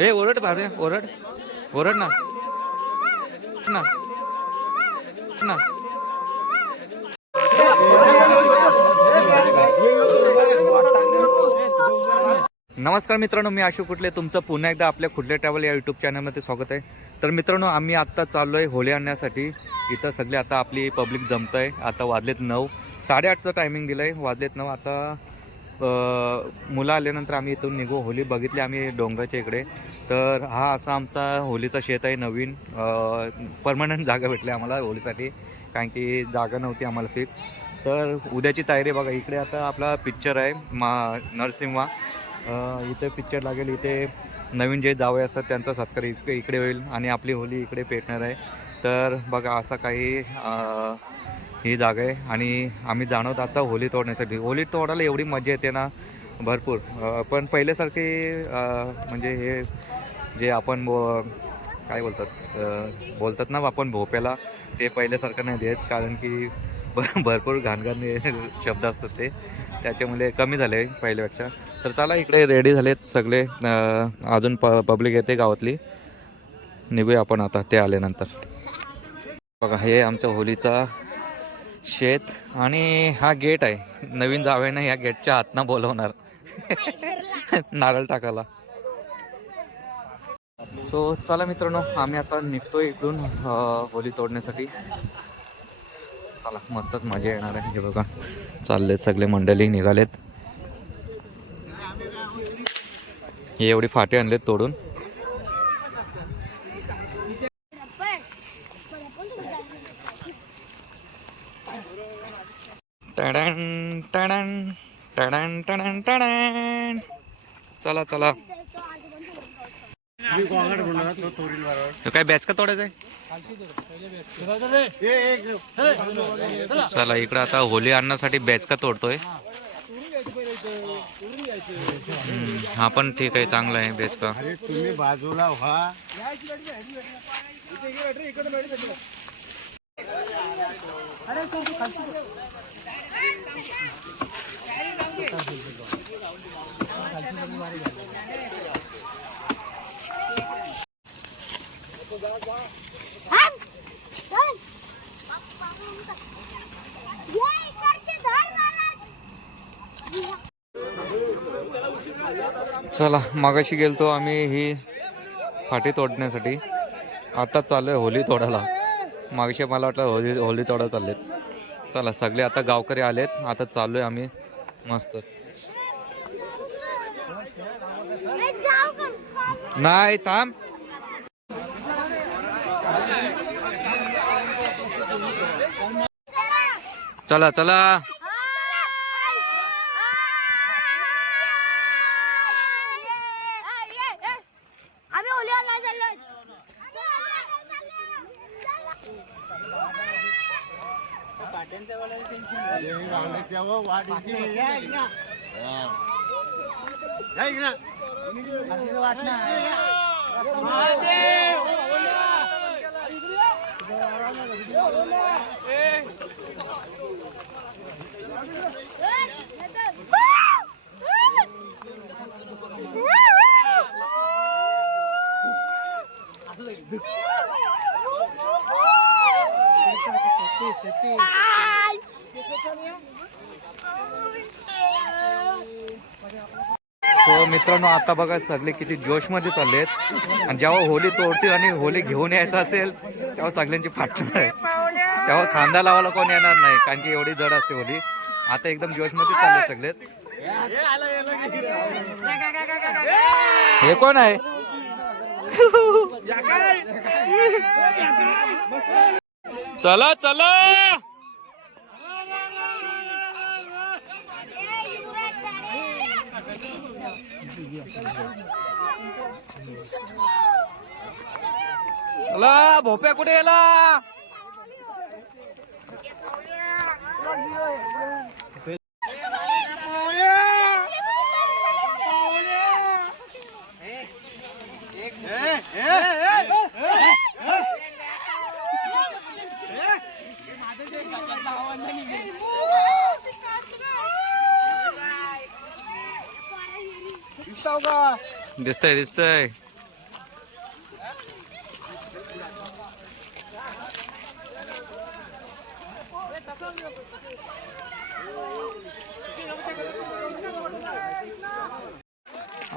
ए ओरड भारे ओरड ओरड ना ना ना. नमस्कार मित्रांनो, मी आशू कुठले तुमचं पुन्हा एकदा आपल्या कुठले ट्रॅव्हल या यूट्यूब चॅनलमध्ये स्वागत आहे. तर मित्रांनो, आम्ही आत्ता चाललो आहे होळी आणण्यासाठी. इथं सगळे आता आपली पब्लिक जमत आहे. आता वाजलेत 9, 8:30चं टायमिंग दिलं आहे. वाजलेत 9. आता मुलं आल्यानंतर आम्ही इथून निघू. होळी बघितली आम्ही डोंगराच्या इकडे. तर हा असा आमचा होळीचा शेत आहे. नवीन परमनंट जागा भेटली आम्हाला होळीसाठी, कारण की जागा नव्हती आम्हाला फिक्स. तर उद्याची तयारी बघा. इकडे आता आपला पिक्चर आहे नरसिंहा. इथे पिक्चर लागेल. इथे नवीन जे जावई असतात त्यांचा सत्कार इकडे होईल आणि आपली होळी इकडे पेटणार आहे. तर बघा असा काही ही जागा आहे आणि आम्ही जाणवत आता होळी तोडण्यासाठी. होळी तोडायला एवढी मजा येते ना भरपूर. पण पहिल्यासारखे म्हणजे हे जे आपण काय बोलतात ना आपण भोप्याला, ते पहिल्यासारखं नाही देत, कारण की भरपूर घाणघाण शब्द असतात ते, त्याच्यामुळे कमी झाले पहिल्यापेक्षा. तर चला इकडे रेडी झालेत सगळे. अजून पब्लिक येते गावातली. निघूया आपण आता ते आल्यानंतर. बघा हे आमच्या होळीचा शेत आणि हा गेट आहे. नवीन जावयानं ह्या गेटच्या आतनं बोलवणार नारळ टाकायला. सो चला मित्रांनो, आम्ही आता निघतोय इकडून होळी तोडण्यासाठी. चला मस्तच मजा येणार आहे. हे बघा चालले सगळे मंडळी निघालेत. हे एवढी फाटे आणलेत तोडून. टडन टडन टडन टडन टडन. चला चला. काय बॅच का तोडायचं आहे? चला इकडं आता होळी आणण्यासाठी बॅच का तोडतोय. हा पण ठीक आहे, चांगला आहे बॅच का. तुम्ही बाजूला व्हा. चला मागाशी गेलतो आम्ही ही फाटी तोडण्यासाठी. आता चालू आहे होळी तोडायला. मागाशी मला वाटलं होळी तोडा चाललेत. चला सगळे आता गावकरी आलेत. आता चालू आहे आम्ही मस्त. नाही थांब. चला चला. तो मित्रांनो आता बघा सगळे किती जोशमध्ये चाललेत. आणि जेव्हा होळी तोडतील आणि होळी घेऊन यायचं असेल तेव्हा सगळ्यांची फाटणार आहे. तेव्हा खांदा लावायला कोण येणार नाही, कारण की एवढी जड असते होळी. आता एकदम जोशमध्ये चालले सगळेत. हे कोण आहे? चला चला. चला भोप्या कुठे गेला? दिसतंय दिसतंय.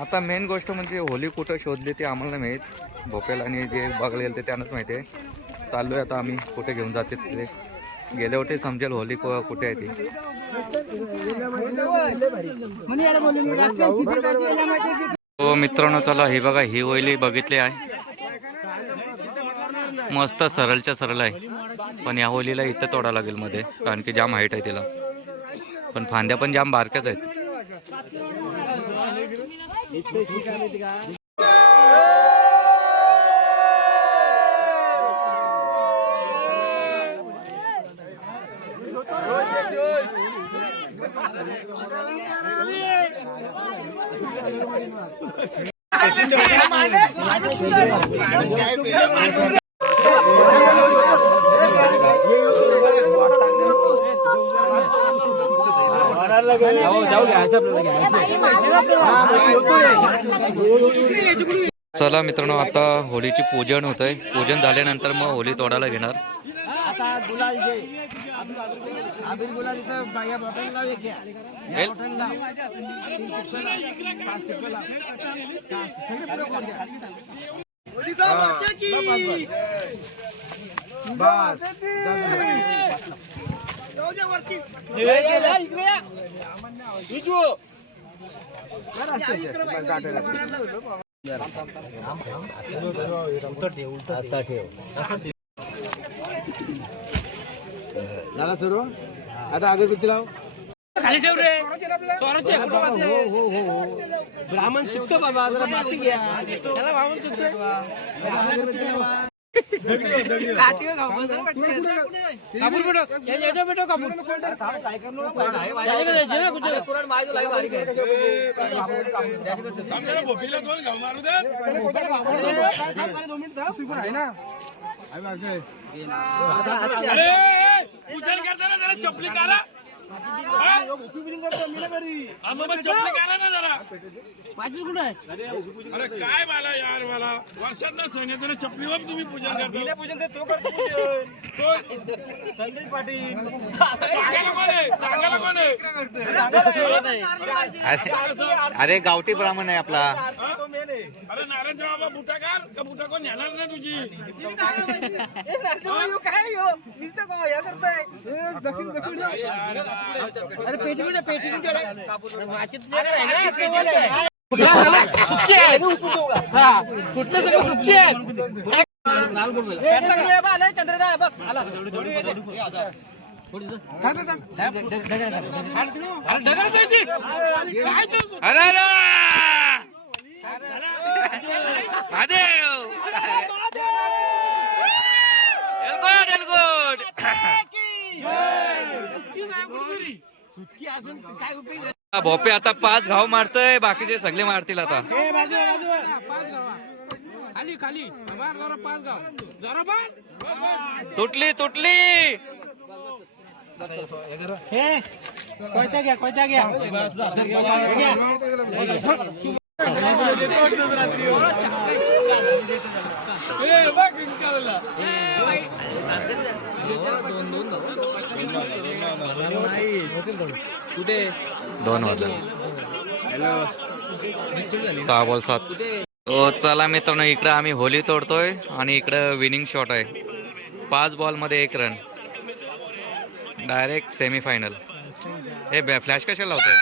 आता मेन गोष्ट म्हणजे होली कुठं शोधली ते आम्हाला नाही माहीत. भोपेला आणि जे बघायला गेलं ते त्यांनाच माहिती आहे. चाललो आहे आता आम्ही कुठे घेऊन जाते तिथे गेल्यावरती समजेल होली कुठे आहे ती. हो मित्रांनो चला हे बघा ही होली बघितली आहे. मस्त सरळच्या सरळ आहे. पण या होलीला इथं तोडा लागेल मध्ये कारण की जाम हाईट आहे तिला. पण फांद्या पण जाम बारक्याच आहेत. चला मित्रांनो आता होळीची पूजन होत आहे. पूजन झाल्यानंतर मग होळी तोडायला घेणार. झाला सुरू आता अगरबत्ती लाव. खाली ठेव रे. ब्राह्मण चुकतो बाबा जरा बाकी घ्या. त्याला ब्राह्मण चुकतोय. कापूर बेटो याच्या बेटो कापूर काय चपली करा जरा. अरे काय मला यार मला वर्षात ना सोन्याचं चपलीवर तुम्ही पूजन करता. पूजन संजय पाटील सांगायला कोण अरे गावठी ब्राह्मण आहे आपला. अरे नारायणच्या बाबा बुटाकार का बुटा कोण नेणार नाही तुझी. सुटकी आहे कुठलं सगळं सुटकी आहे. भोपे आता 5 घाव मारतय बाकीचे सगळे मारतील आता. खाली खाली जरा 5 गाव जरा तुटली तुटली. कोयता घ्या कोयता घ्या. कुठे 2 वाजले. 6 बॉल 7. तो चला मित्रांनो इकडे आम्ही होली तोडतोय आणि इकडे विनिंग शॉट आहे. 5 बॉल मध्ये 1 रन. Direct semifinal. हे फ्लॅश कशाला लावतोय.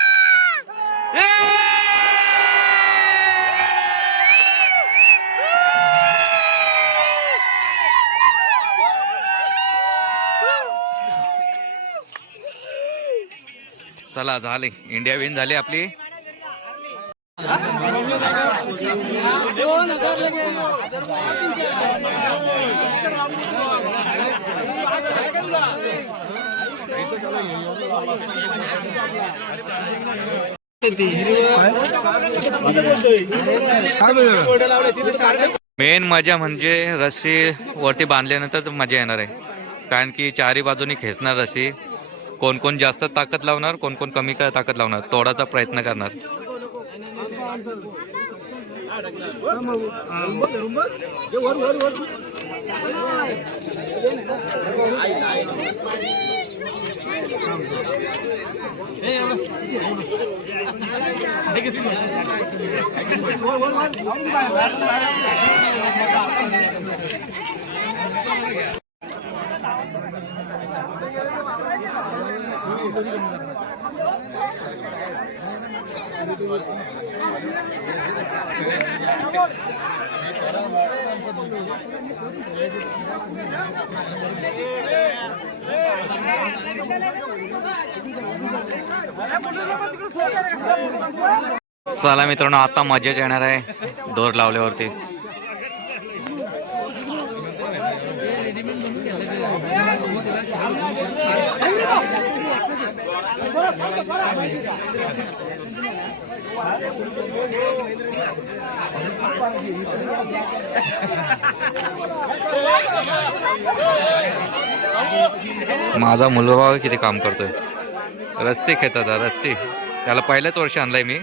चला झाली इंडिया विन झाली आपली. मेन मजा म्हणजे रस्सी वरती बांधल्यानंतर मजा येणार आहे. कारण की चारी बाजूनी खेचणार रस्सी. कोण कोण जास्त ताकद लावणार कोण कोण कमी ताकद लावणार तोडाचा प्रयत्न करणार. चला मित्रांनो, आता मजाच येणार आहे दोर लावल्यावरती. माझा मुलगा किती काम करतोय. रस्सी खेचायचा, रस्सी. त्याला पहिल्याच वर्षी आणलाय मी.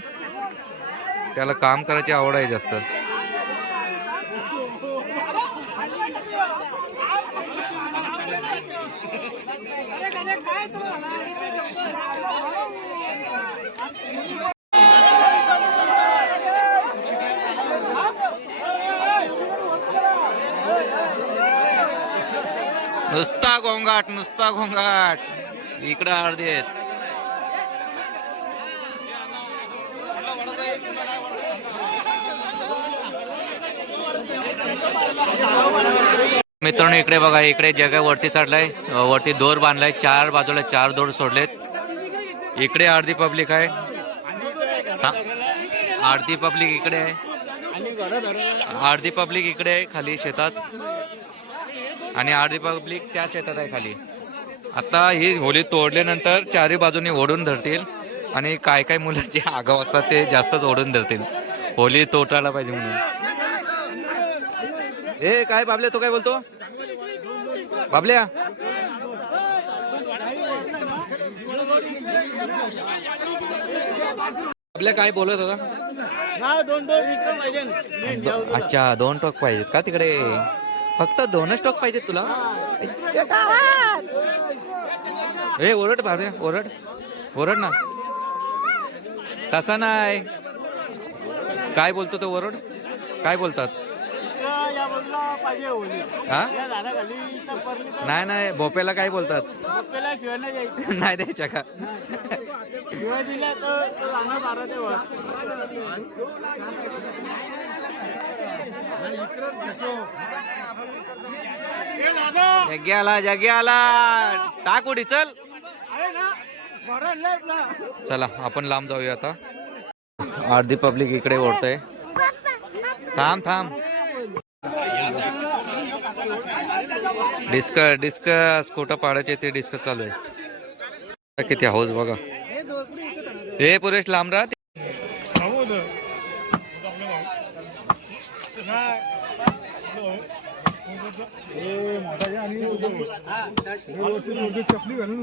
त्याला काम करायची आवड आहे जास्त. नुसता गोंगाट, नुसता गोंगाट. इकडं अर्धे आहेत. मित्रांनो इकडे बघा, इकडे जगा वरती चढलाय, वरती दोर बांधलाय. 4 बाजूला 4 दोर सोडलेत. इकडे अर्धी पब्लिक आहे. अर्धी पब्लिक इकडे आहे, अर्धी पब्लिक इकडे आहे खाली शेतात, आणि अर्धी पब्लिक त्या शेतात आहे खाली. आता ही होली तोडल्यानंतर चारी बाजूनी ओढून धरतील, आणि काय काय मुलं जे आगाव असतात ते जास्तच ओढून धरतील होली तोटायला पाहिजे म्हणून. ए काय बाबल्या, तो काय बोलतो बाबल्या? बाबल्या काय बोलत होता? अच्छा 2 टोक पाहिजेत का तिकडे? फक्त 2च टोक पाहिजेत तुला? ए ओरड बाबल्या, ओरड, ओरड ना. तसा नाही. काय बोलतो तो? ओरड. काय बोलतात? हा नाही नाही, भोप्याला काय बोलतात? नाही द्यायच्या का? जग्याला जग्याला टाक उडी. चल चला आपण लांब जाऊया आता. अर्धी पब्लिक इकडे ओढतय. थांब थांब. डिस्कस खोटं पाडायचे ते डिस्कस चालू आहे. किती हाऊस बघा. हे पुरेश लांब राहत. चपली घालून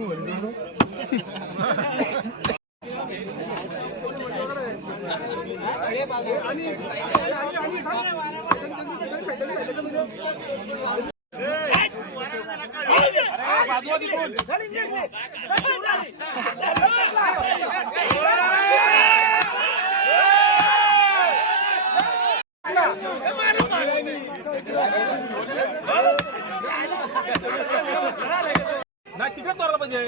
तिकडे तोरला पाहिजे.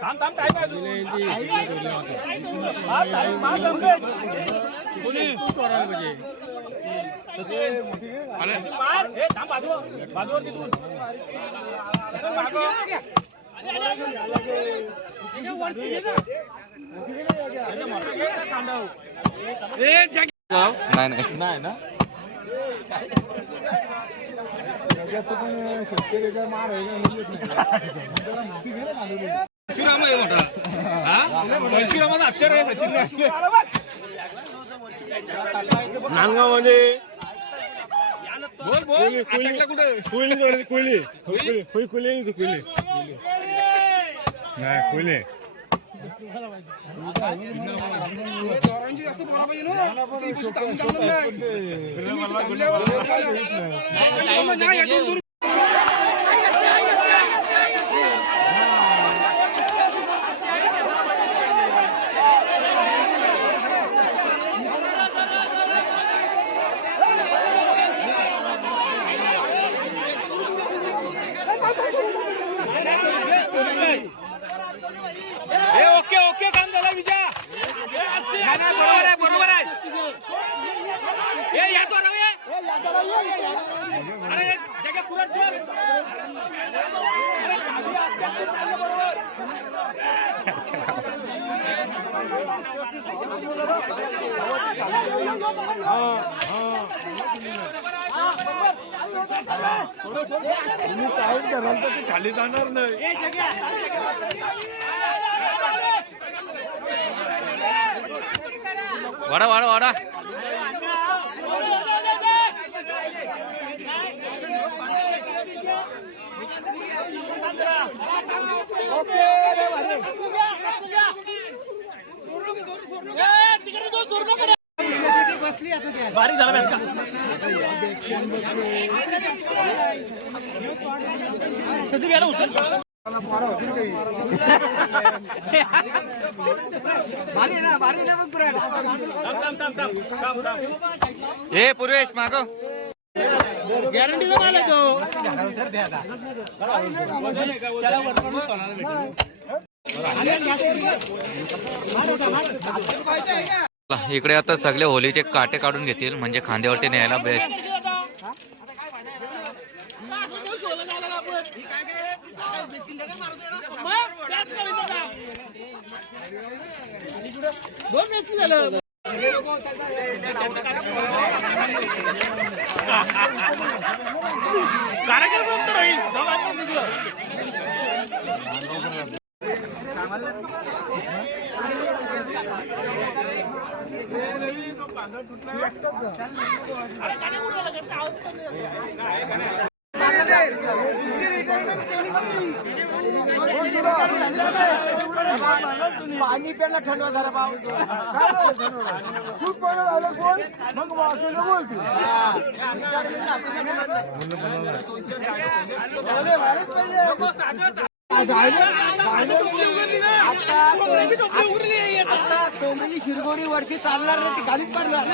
थांब थांब काय पाहिजे? थांब बाजूवर तिथून नाही नाही नाही ना. परशुराम आहे मोठा. परशुरामाचा अक्षर आहे सचिन. नांदगाव मध्ये बोल बोल. अटकला कुठं? कोयली कोयली कोयली कोयली कोयली नाही कोयली. चोरांची जास्त बोला पाहिजे ना. अरे जगह पूरा जोर तुम्ही साईड कराल तर ते खाली जाणार नाही. वाडा वाडा वाडा ए पूर्वेश मागो गॅरंटीचा माल आहे तो. इकडे आता सगळे होलीचे काटे काढून घेतील म्हणजे खांद्यावरती न्यायला बेस्ट. पाणी प्यायला थंड जरा पाव खूप पाणी आलं कोण मग वाचलं बोलतो. आता टोमली शिरगोरी वरती चालणार नाही ती खालीच पडणार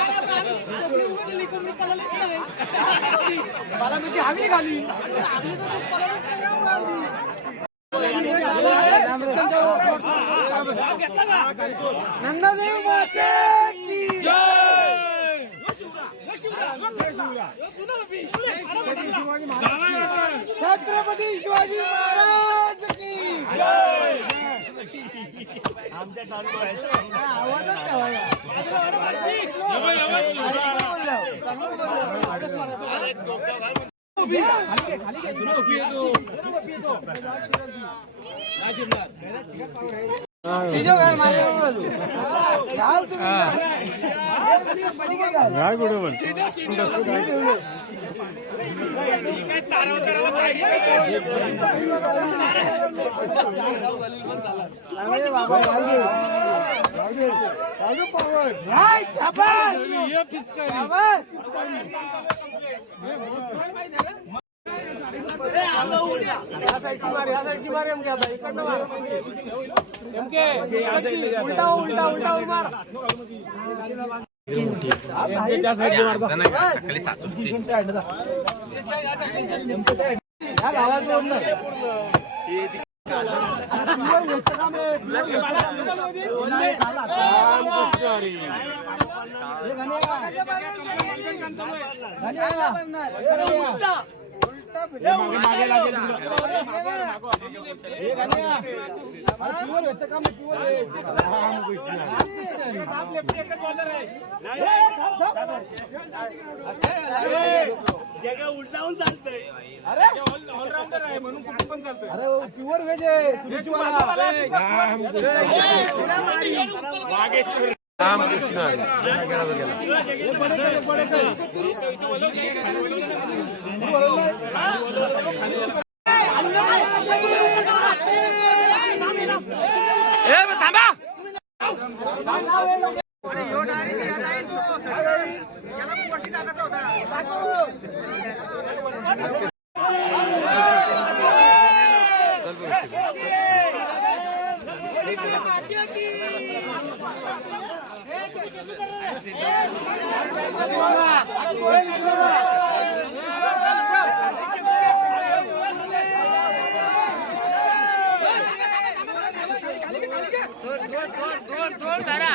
मला मी हवी खाली नंदादेवी माते की जय. छत्रपती शिवाजी महाराज की जय. आवाजच काय कुठे पण उलटा उलटा उलटा मार सकाळी 7 वाजता उलटावून चालतंय. ऑलराऊंडर आहे म्हणून कुठे पण चालतोय. अरे प्युअर व्हेज आहे. रामकृष्ण धरा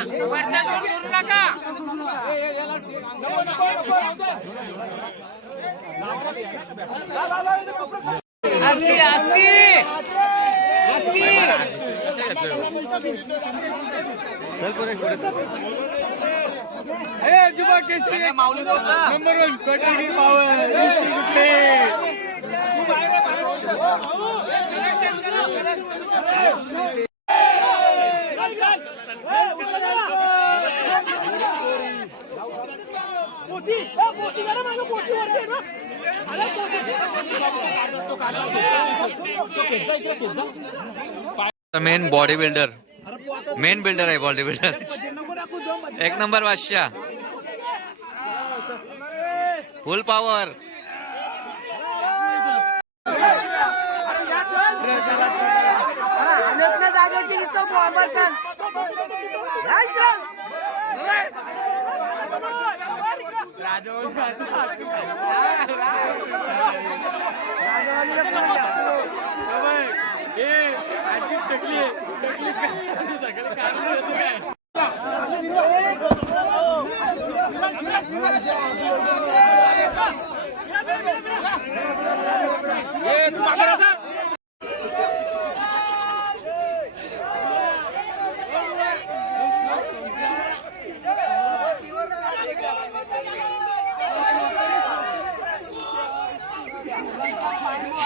नंबर 1 कटरी power man body builder man builder आहे बॉडी बिल्डर एक नंबर बादशाह फुल पॉवर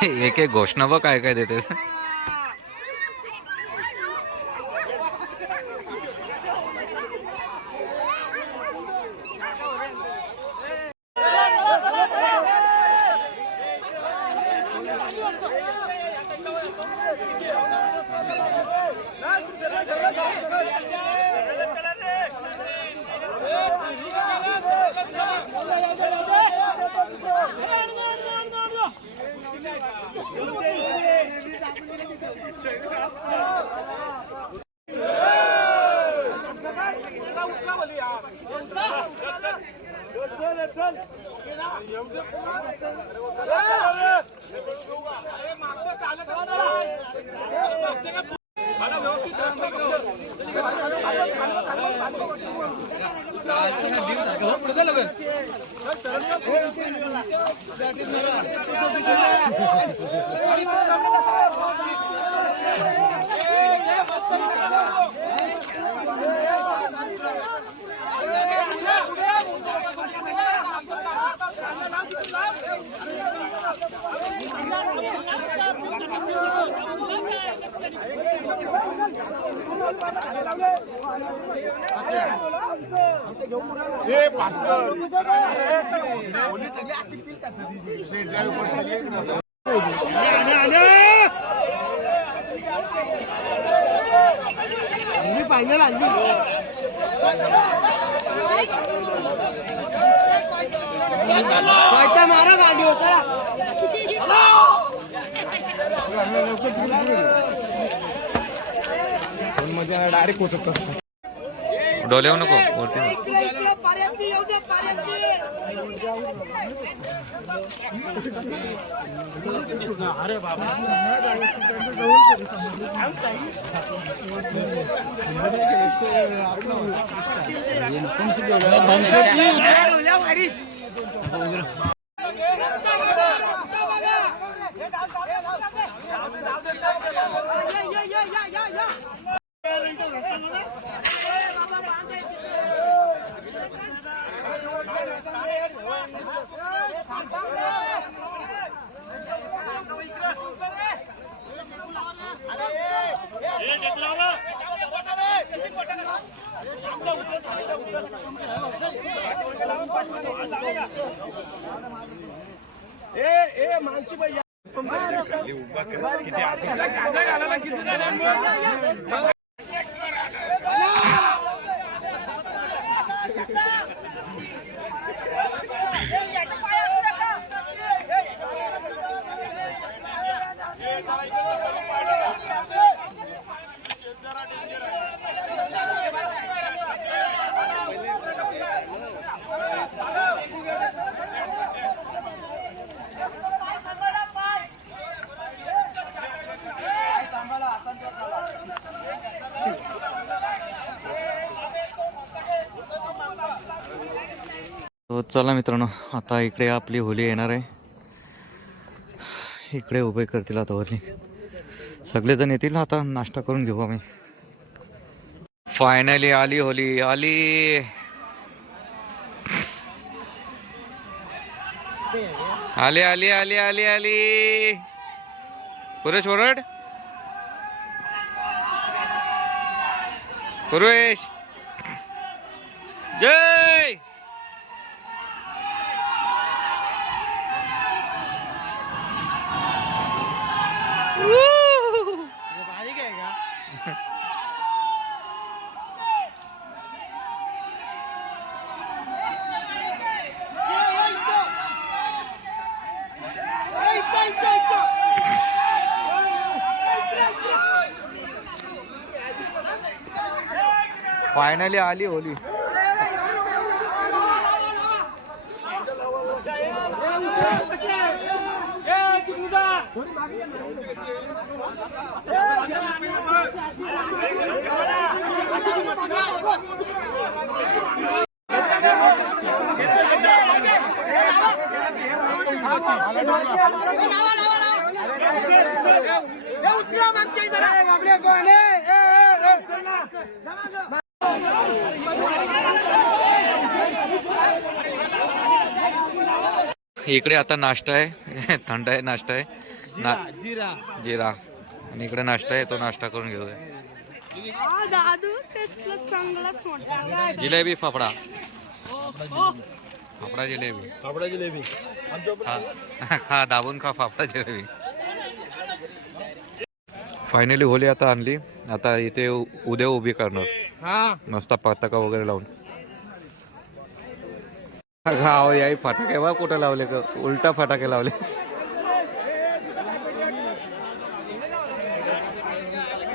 एक एक घोषणा बघ काय काय देते मारा गाडी होता डायरेक्ट होत डोल्यावर नको वरती अरे बाबा मानसी भैया चला मित्रांनो, आता इकडे आपली होली येणार आहे. इकडे उभे करतील आता होली. सगळेजण येतील. आता नाश्ता करून घेऊ आम्ही. फायनली आली होली, आली. आली आली आली आली आली. पुरेश ओरड. पुरेश जय. फायनली आली होली. इकडे आता नाश्ता आहे. थंड आहे नाश्ता आहे. जिरा. आणि इकडे नाश्ता आहे, तो नाश्ता करून घेऊया. जिलेबी फाफडा. फाफडा जिलेबी. खा दाबून खा फाफडा जिलेबी. फायनली होली आता आणली. आता इथे उद्या उभी करणार मस्त पताका वगैरे लावून. याही फटाके बा कुठे लावले का, उलटा फटाके लावले.